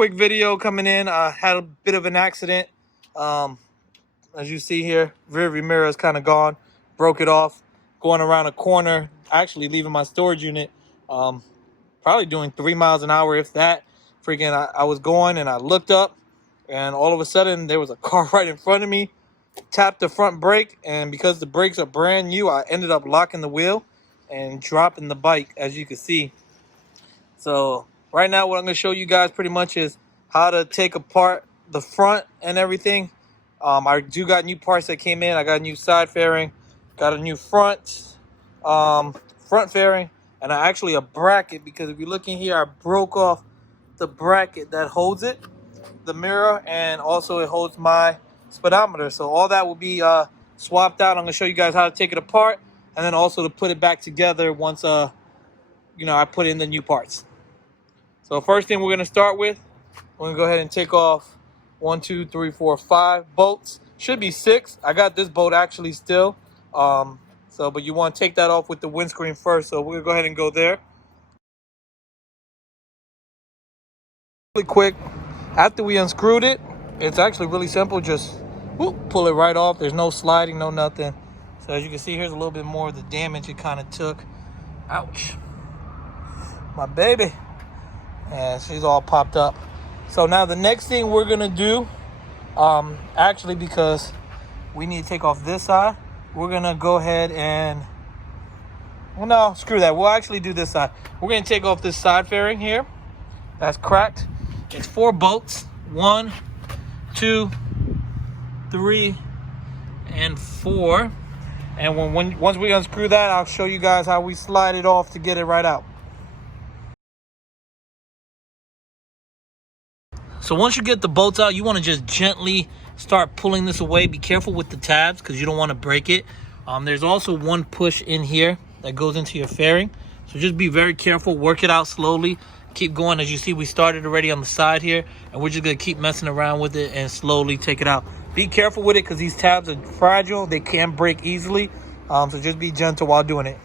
quick video coming in. I had a bit of an accident. As you see here, rear view mirror is kind of gone. Broke it off. Going around a corner, actually leaving my storage unit. Probably doing 3 miles an hour, if that. Freaking, I was going and I looked up, and all of a sudden there was a car right in front of me. Tapped the front brake, and because the brakes are brand new, I ended up locking the wheel and dropping the bike, as you can see. So right now what I'm going to show you guys pretty much is how to take apart the front and everything. I do got new parts that came in. I got a new side fairing, got a new front fairing, and actually a bracket, because if you look in here, I broke off the bracket that holds it, the mirror, and also it holds my speedometer. So all that will be swapped out. I'm going to show you guys how to take it apart, and then also to put it back together once I put in the new parts. So first thing we're going to start with, we're going to go ahead and take off 1, 2, 3, 4, 5 bolts. Should be 6. I got this bolt actually still. But you want to take that off with the windscreen first. So we're going to go ahead and go there. Really quick, after we unscrewed it, it's actually really simple. Just pull it right off. There's no sliding, no nothing. So as you can see, here's a little bit more of the damage it kind of took. Ouch. My baby. And she's all popped up. So now the next thing we're going to do, actually because we need to take off this side, we're going to go ahead and, well, no, screw that. We'll actually do this side. We're going to take off this side fairing here. That's cracked. It's 4 bolts. 1, 2, 3, and 4. And once we unscrew that, I'll show you guys how we slide it off to get it right out. So once you get the bolts out, you want to just gently start pulling this away. Be careful with the tabs because you don't want to break it. There's also one push in here that goes into your fairing. So just be very careful. Work it out slowly. Keep going. As you see, we started already on the side here, and we're just going to keep messing around with it and slowly take it out. Be careful with it because these tabs are fragile. They can break easily. So just be gentle while doing it.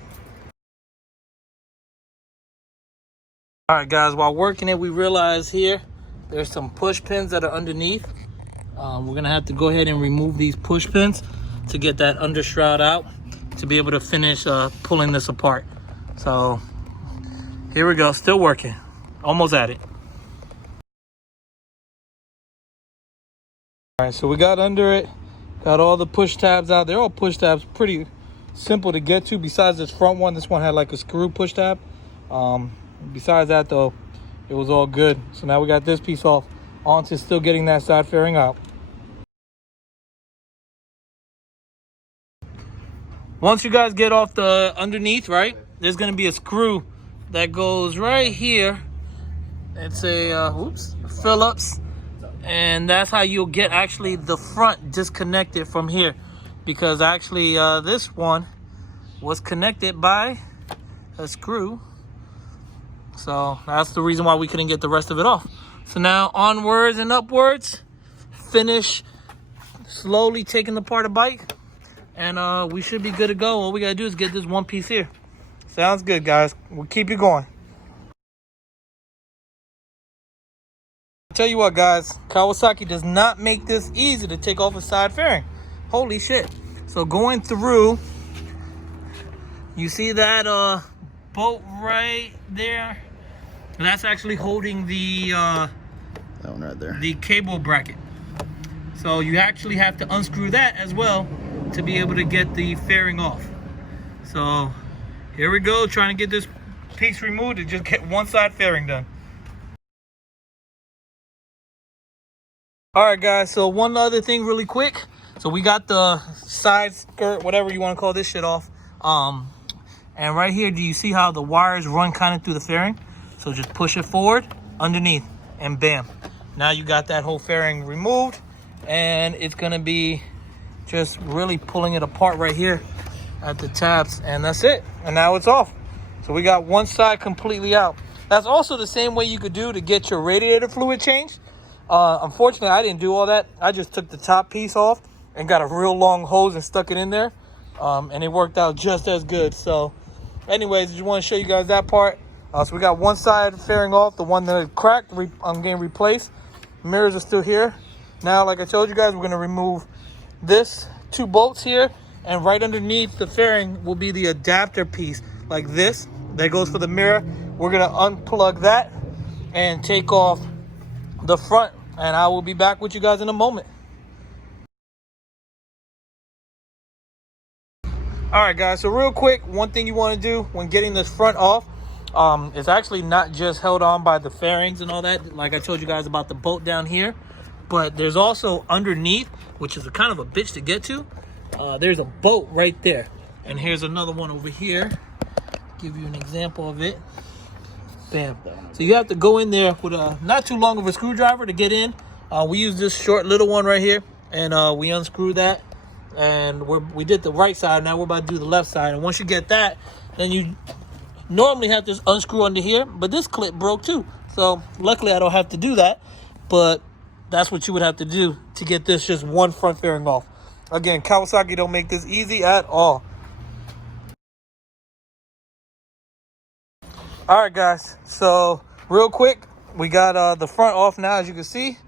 All right, guys, while working it, we realize here there's some push pins that are underneath. We're going to have to go ahead and remove these push pins to get that undershroud out to be able to finish pulling this apart. So here we go. Still working. Almost at it. All right, so we got under it. Got all the push tabs out. They're all push tabs. Pretty simple to get to. Besides this front one, this one had like a screw push tab. Besides that, though, it was all good. So now we got this piece off. On to still getting that side fairing out. Once you guys get off the underneath, right, there's going to be a screw that goes right here. It's a Phillips, and that's how you'll get actually the front disconnected from here, because actually this one was connected by a screw. So that's the reason why we couldn't get the rest of it off. So now onwards and upwards, finish slowly taking apart the bike, and we should be good to go. All we gotta do is get this one piece here. Sounds good, guys. We'll keep you going. Tell you what, guys, Kawasaki does not make this easy to take off a side fairing. Holy shit. So going through, you see that bolt right there? That's actually holding the that one right there, the cable bracket. So you actually have to unscrew that as well to be able to get the fairing off. So here we go, trying to get this piece removed and just get one side fairing done. All right, guys, so one other thing really quick. So we got the side skirt, whatever you want to call this shit, off. And right here, do you see how the wires run kind of through the fairing? So just push it forward, underneath, and bam. Now you got that whole fairing removed, and it's gonna be just really pulling it apart right here at the tabs, and that's it. And now it's off. So we got one side completely out. That's also the same way you could do to get your radiator fluid changed. Unfortunately, I didn't do all that. I just took the top piece off and got a real long hose and stuck it in there. And it worked out just as good. So anyways, I just want to show you guys that part. So we got one side fairing off, the one that cracked, I'm getting replaced. Mirrors are still here. Now, like I told you guys, we're gonna remove this 2 bolts here, and right underneath the fairing will be the adapter piece, like this, that goes for the mirror. We're gonna unplug that and take off the front, and I will be back with you guys in a moment. All right, guys, so real quick, one thing you want to do when getting this front off, it's actually not just held on by the fairings and all that, like I told you guys about the bolt down here, but there's also underneath, which is a kind of a bitch to get to. There's a bolt right there, and here's another one over here. Give you an example of it. Bam. So you have to go in there with a not too long of a screwdriver to get in. We use this short little one right here, and we unscrew that, and we did the right side. Now we're about to do the left side, and once you get that, then you normally have to unscrew under here, but this clip broke too, so luckily I don't have to do that, but that's what you would have to do to get this just one front fairing off. Again, Kawasaki don't make this easy at all. All right, guys, so real quick, we got the front off now, as you can see.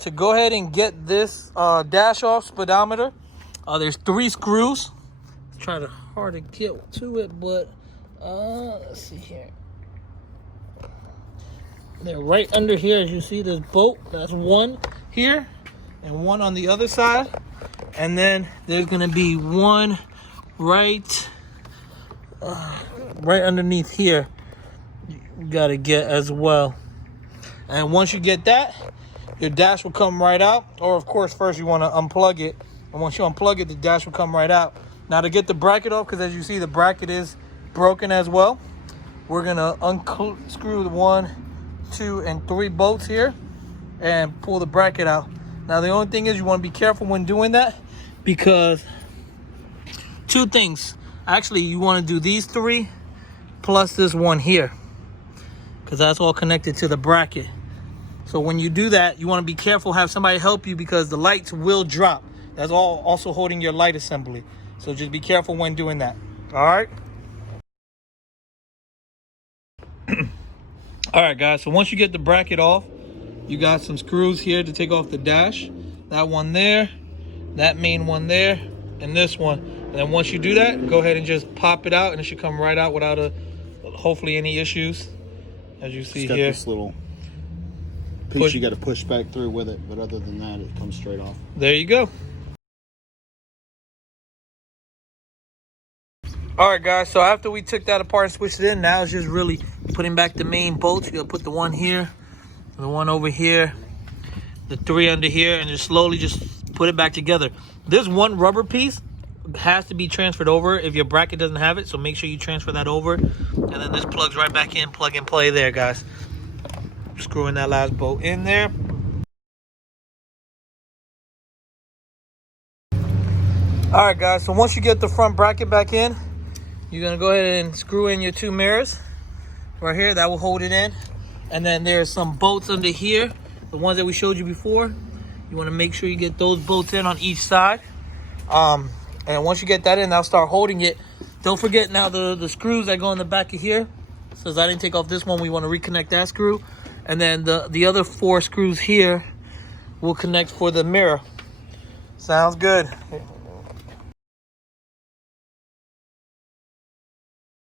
To go ahead and get this dash off speedometer, there's 3 screws. It's trying to hard to get to it, but let's see here. They're right under here, as you see. This bolt, that's one here and one on the other side, and then there's gonna be one right underneath here. You gotta get as well, and once you get that, your dash will come right out. Or of course, first you want to unplug it, and once you unplug it, the dash will come right out. Now to get the bracket off, because as you see the bracket is broken as well, we're gonna unscrew the 1, 2, and 3 bolts here and pull the bracket out. Now the only thing is you want to be careful when doing that, because 2 things. Actually, you want to do these 3 plus this one here, because that's all connected to the bracket. So when you do that, you want to be careful, have somebody help you, because the lights will drop. That's all also holding your light assembly. So just be careful when doing that. All right. All right, guys, so once you get the bracket off, you got some screws here to take off the dash. That one there, that main one there, and this one. And then once you do that, go ahead and just pop it out, and it should come right out without hopefully any issues. As you see here, this little piece you got to push back through with it, but other than that, it comes straight off. There you go. All right, guys, so after we took that apart and switched it in, now it's just really putting back the main bolts. You gotta put the one here, the one over here, the 3 under here, and just slowly just put it back together. This one rubber piece has to be transferred over if your bracket doesn't have it, so make sure you transfer that over, and then this plugs right back in. Plug and play there, guys. Screwing that last bolt in there. All right, guys, so once you get the front bracket back in, you're gonna go ahead and screw in your 2 mirrors right here. That will hold it in. And then there's some bolts under here, the ones that we showed you before. You want to make sure you get those bolts in on each side. And once you get that in, I'll start holding it. Don't forget now the screws that go in the back of here. Since I didn't take off this one, we want to reconnect that screw. And then the other 4 screws here will connect for the mirror. Sounds good.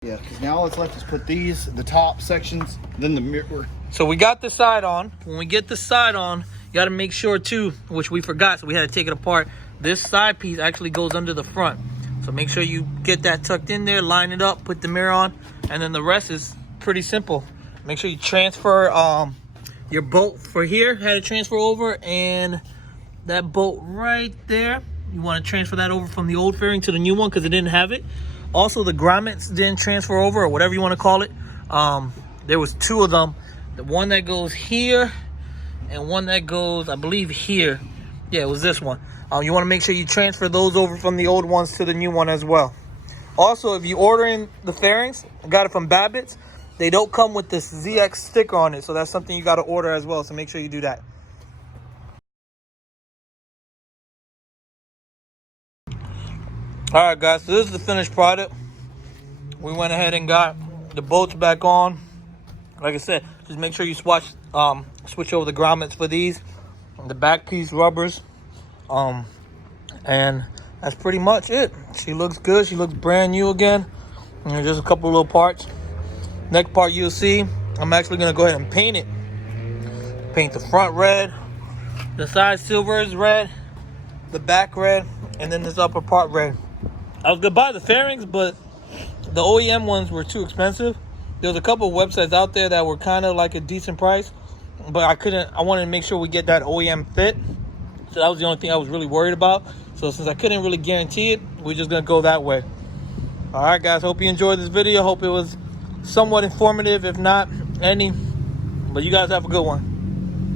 Yeah, because now all that's left is put the top sections, then the mirror. So we got the side on. When we get the side on, you got to make sure too, which we forgot, so we had to take it apart. This side piece actually goes under the front. So make sure you get that tucked in there, line it up, put the mirror on, and then the rest is pretty simple. Make sure you transfer your bolt for here, had to transfer over, and that bolt right there, you want to transfer that over from the old fairing to the new one because it didn't have it. Also, the grommets didn't transfer over, or whatever you want to call it. There was 2 of them. The one that goes here and one that goes, I believe, here. Yeah, it was this one. You want to make sure you transfer those over from the old ones to the new one as well. Also, if you're ordering the fairings, I got it from Babbitt's, they don't come with this ZX sticker on it. So that's something you got to order as well. So make sure you do that. All right, guys, so this is the finished product. We went ahead and got the bolts back on, Like I said, just make sure you switch over the grommets for these, the back piece rubbers, and that's pretty much it. She looks good. She looks brand new again. And just a couple little parts. Next part you'll see, I'm actually gonna go ahead and paint it. Paint the front red, the side silver is red, the back red, and then this upper part red. I was gonna buy the fairings, but the OEM ones were too expensive. There was a couple of websites out there that were kind of like a decent price, but I wanted to make sure we get that OEM fit. So that was the only thing I was really worried about. So since I couldn't really guarantee it, we're just gonna go that way. All right, guys, hope you enjoyed this video. Hope it was somewhat informative, if not any. But you guys have a good one.